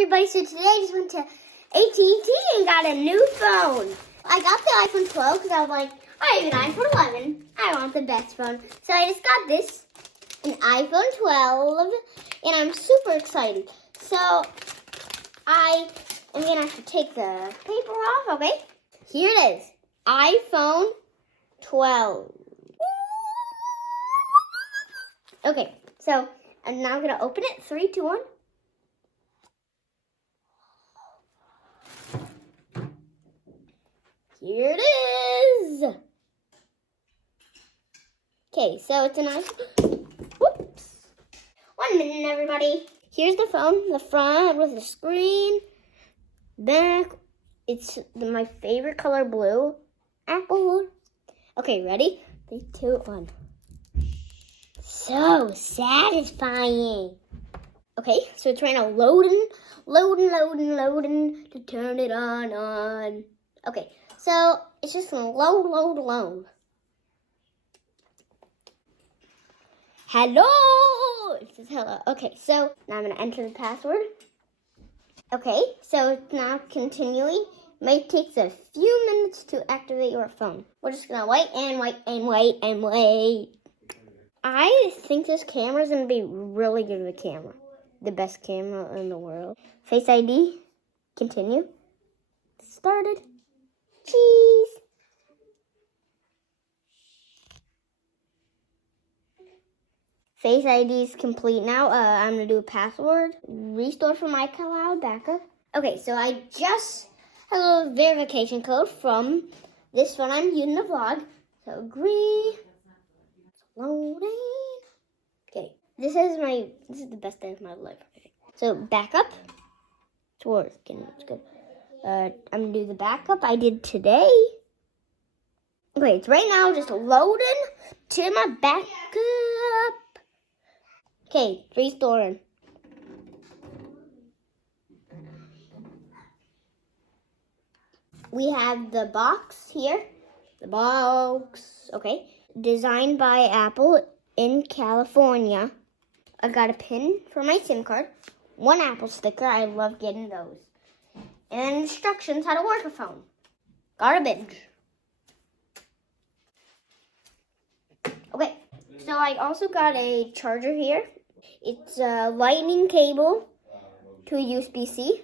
everybody, so today I just went to AT&T and got a new phone. I got the iPhone 12 because I was like, I have an iPhone 11. I want the best phone. So I just got this, an iPhone 12, and I'm super excited. So I am going to have to take the paper off, okay? Here it is, iPhone 12. Okay, so I'm now going to open it. 3, 2, 1. Here it is. Okay, so it's a nice, whoops. 1 minute, everybody. Here's the phone, the front with the screen. Back, it's my favorite color, blue. Apple. Okay, ready? 3, 2, 1. So satisfying. Okay, so it's right now loading to turn it on. Okay, so it's just gonna load. Hello! It says hello. Okay, so now I'm gonna enter the password. Okay, so it's now continuing. Might take a few minutes to activate your phone. We're just gonna wait. I think this camera is gonna be really good of a camera. The best camera in the world. Face ID, continue. Started. Cheese. Face ID is complete now. I'm gonna do a password. Restore from iCloud backup. Okay, so I just have a little verification code from this one I'm using the vlog. So agree. Loading. Okay, this is the best day of my life. Okay. So backup. It's working. It's good. I'm gonna do the backup I did today. Okay, it's right now just loading to my backup. Okay, restoring. We have the box here. The box. Okay. Designed by Apple in California. I got a pin for my SIM card. 1 Apple sticker. I love getting those. And instructions how to work a phone. Garbage. Okay, so I also got a charger here. It's a lightning cable to a USB-C.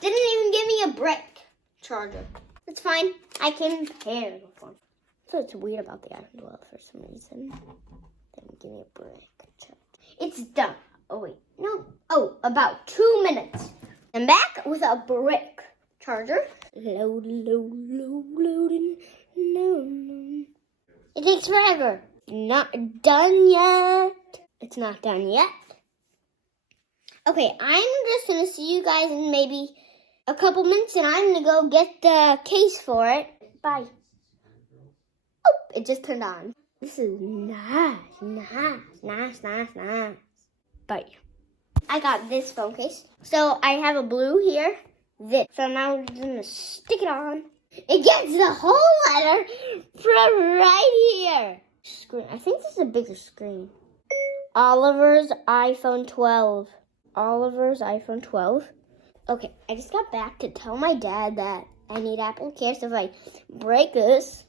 Didn't even give me a brick charger. It's fine. I can pair the phone. So it's weird about the iPhone 12 for some reason. They didn't give me a brick charger. It's done. Oh, wait. No. Oh, about 2 minutes. I'm back with a brick charger. Loading. No. It takes forever. Not done yet. It's not done yet. Okay, I'm just going to see you guys in maybe a couple minutes, and I'm going to go get the case for it. Bye. Oh, it just turned on. This is nice. Bye. I got this phone case. So I have a blue here. This. So now I'm just going to stick it on. It gets the whole letter from right here. Screen. I think this is a bigger screen. Oliver's iPhone 12. Oliver's iPhone 12. Okay, I just got back to tell my dad that I need Apple Care. So if I break this,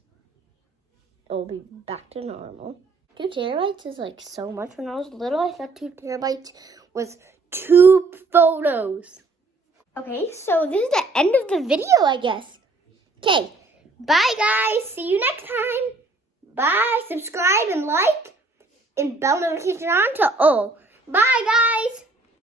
it'll be back to normal. 2 terabytes is like so much. When I was little, I thought 2 terabytes was 2 photos. Okay, so this is the end of the video, I guess. Okay, bye guys. See you next time. Bye. Subscribe and like and bell notification on to all. Bye guys.